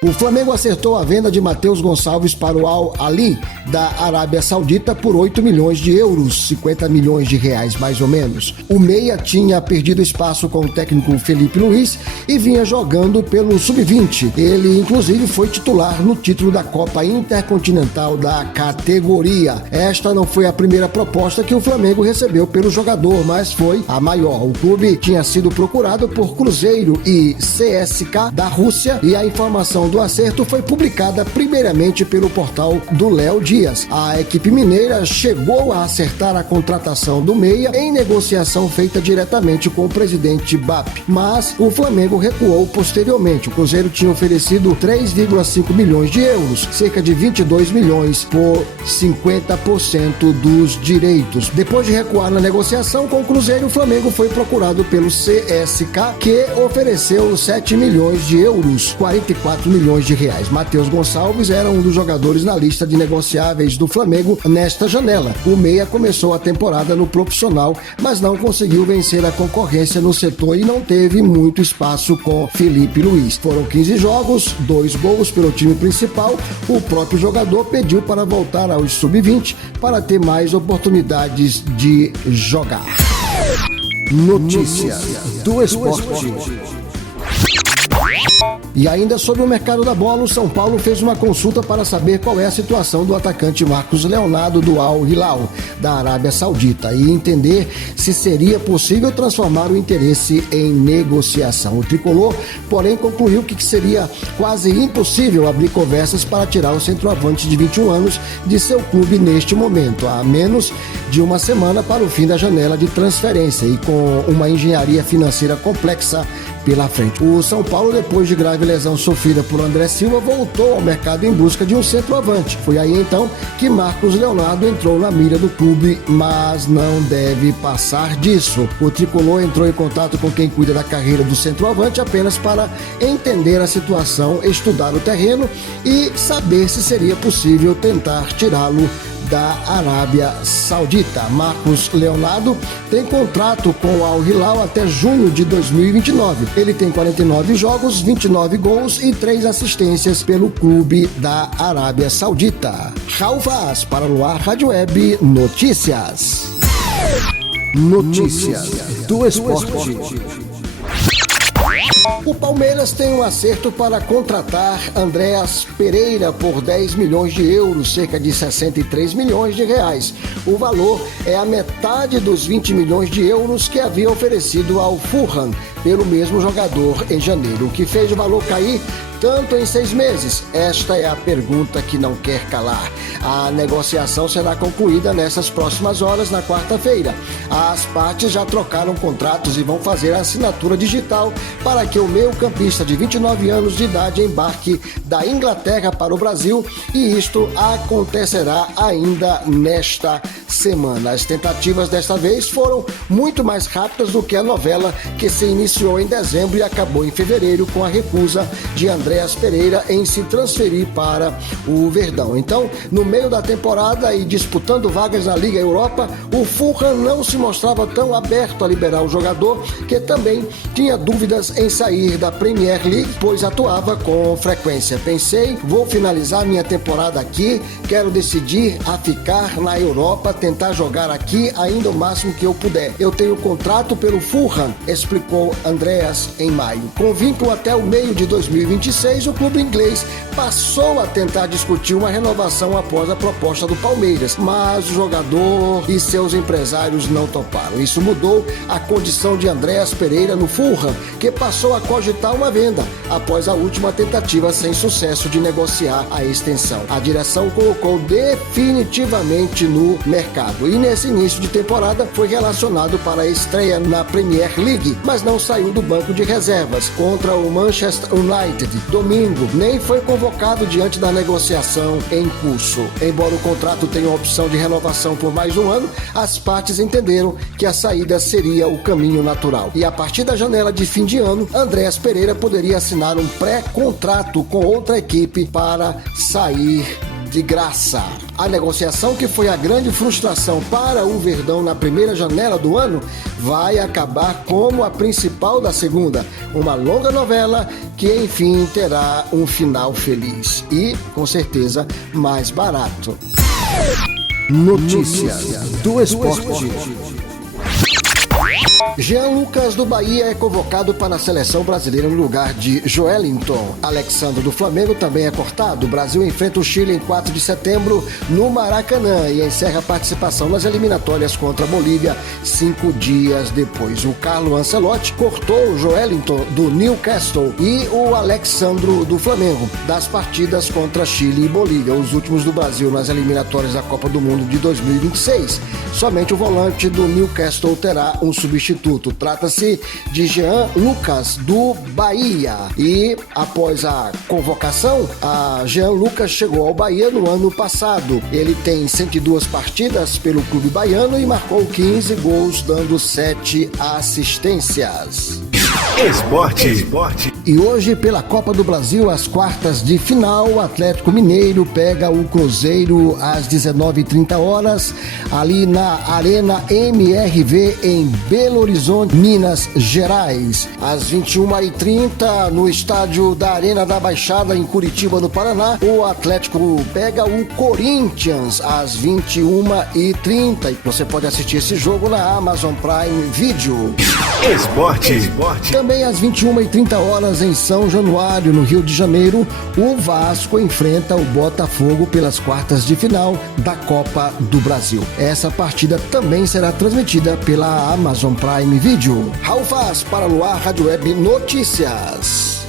O Flamengo acertou a venda de Matheus Gonçalves para o Al Ahly da Arábia Saudita por 8 milhões de euros, 50 milhões de reais mais ou menos. O meia tinha perdido espaço com o técnico Felipe Luiz e vinha jogando pelo Sub-20. Ele, inclusive, foi titular no título da Copa Intercontinental da categoria. Esta não foi a primeira proposta que o Flamengo recebeu pelo jogador, mas foi a maior. O clube tinha sido procurado por Cruzeiro e CSKA da Rússia e a informação do acerto foi publicada primeiramente pelo portal do Léo Dias. A equipe mineira chegou a acertar a contratação do meia em negociação feita diretamente com o presidente BAP, mas o Flamengo recuou posteriormente. O Cruzeiro tinha oferecido 3,5 milhões de euros, cerca de 22 milhões por 50% dos direitos. Depois de recuar na negociação com o Cruzeiro, o Flamengo foi procurado pelo CSKA, que ofereceu 7 milhões de euros, 44 milhões de reais. Matheus Gonçalves era um dos jogadores na lista de negociáveis do Flamengo nesta janela. O meia começou a temporada no profissional, mas não conseguiu vencer a concorrência no setor e não teve muito espaço com Felipe Luiz. Foram 15 jogos, 2 gols pelo time principal. O próprio jogador pediu para voltar aos sub-20 para ter mais oportunidades de jogar. Notícias do esporte. E ainda sobre o mercado da bola, o São Paulo fez uma consulta para saber qual é a situação do atacante Marcos Leonardo do Al Hilal, da Arábia Saudita, e entender se seria possível transformar o interesse em negociação. O tricolor, porém, concluiu que seria quase impossível abrir conversas para tirar o centroavante de 21 anos de seu clube neste momento, a menos de uma semana para o fim da janela de transferência e com uma engenharia financeira complexa pela frente. O São Paulo, depois de grave lesão sofrida por André Silva, voltou ao mercado em busca de um centroavante. Foi aí então que Marcos Leonardo entrou na mira do clube, mas não deve passar disso. O tricolor entrou em contato com quem cuida da carreira do centroavante apenas para entender a situação, estudar o terreno e saber se seria possível tentar tirá-lo da Arábia Saudita. Marcos Leonardo tem contrato com o Al Hilal até junho de 2029. Ele tem 49 jogos, 29 gols e 3 assistências pelo clube da Arábia Saudita. Raul Vaz para o Ar Rádio Web Notícias. Notícias do esporte. O Palmeiras tem um acerto para contratar Andréas Pereira por 10 milhões de euros, cerca de 63 milhões de reais. O valor é a metade dos 20 milhões de euros que havia oferecido ao Fulham pelo mesmo jogador em janeiro, o que fez o valor cair tanto em 6 meses? Esta é a pergunta que não quer calar. A negociação será concluída nessas próximas horas, na quarta-feira. As partes já trocaram contratos e vão fazer a assinatura digital para que o meio-campista de 29 anos de idade embarque da Inglaterra para o Brasil, e isto acontecerá ainda nesta semana. As tentativas desta vez foram muito mais rápidas do que a novela que se iniciou em dezembro e acabou em fevereiro com a recusa de Andréas Pereira em se transferir para o Verdão. Então, no meio da temporada e disputando vagas na Liga Europa, o Fulham não se mostrava tão aberto a liberar o jogador, que também tinha dúvidas em sair da Premier League, pois atuava com frequência. Pensei, vou finalizar minha temporada aqui, quero decidir a ficar na Europa, tentar jogar aqui ainda o máximo que eu puder. Eu tenho contrato pelo Fulham, explicou Andréas em maio. Com vínculo até o meio de 2026, o clube inglês passou a tentar discutir uma renovação após a proposta do Palmeiras, mas o jogador e seus empresários não toparam. Isso mudou a condição de Andréas Pereira no Fulham, que passou a cogitar uma venda após a última tentativa sem sucesso de negociar a extensão. A direção colocou definitivamente no mercado e nesse início de temporada foi relacionado para a estreia na Premier League, mas não saiu do banco de reservas contra o Manchester United domingo, nem foi convocado diante da negociação em curso. Embora o contrato tenha a opção de renovação por mais um ano, as partes entenderam que a saída seria o caminho natural. E a partir da janela de fim de ano, Andréas Pereira poderia assinar um pré-contrato com outra equipe para sair de graça. A negociação, que foi a grande frustração para o Verdão na primeira janela do ano, vai acabar como a principal da segunda. Uma longa novela que, enfim, terá um final feliz e, com certeza, mais barato. Notícias do esporte. Jean Lucas do Bahia é convocado para a seleção brasileira no lugar de Joelinton. Alexandre do Flamengo também é cortado. O Brasil enfrenta o Chile em 4 de setembro no Maracanã e encerra a participação nas eliminatórias contra a Bolívia 5 dias depois. O Carlo Ancelotti cortou o Joelinton do Newcastle e o Alexandre do Flamengo das partidas contra Chile e Bolívia, os últimos do Brasil nas eliminatórias da Copa do Mundo de 2026. Somente o volante do Newcastle terá um substituto. Trata-se de Jean Lucas do Bahia. E após a convocação, a Jean Lucas chegou ao Bahia no ano passado. Ele tem 102 partidas pelo clube baiano e marcou 15 gols, dando 7 assistências. Esporte. E hoje, pela Copa do Brasil, às quartas de final, o Atlético Mineiro pega o Cruzeiro às 19h30, ali na Arena MRV, em Belo Horizonte, Minas Gerais. Às 21h30, no estádio da Arena da Baixada, em Curitiba, no Paraná, o Atlético pega o Corinthians às 21h30. E você pode assistir esse jogo na Amazon Prime Video. Esporte. Também às 21h30, em São Januário, no Rio de Janeiro, o Vasco enfrenta o Botafogo pelas quartas de final da Copa do Brasil. Essa partida também será transmitida pela Amazon Prime Video. Raul Vaz para a Luar Rádio Web Notícias.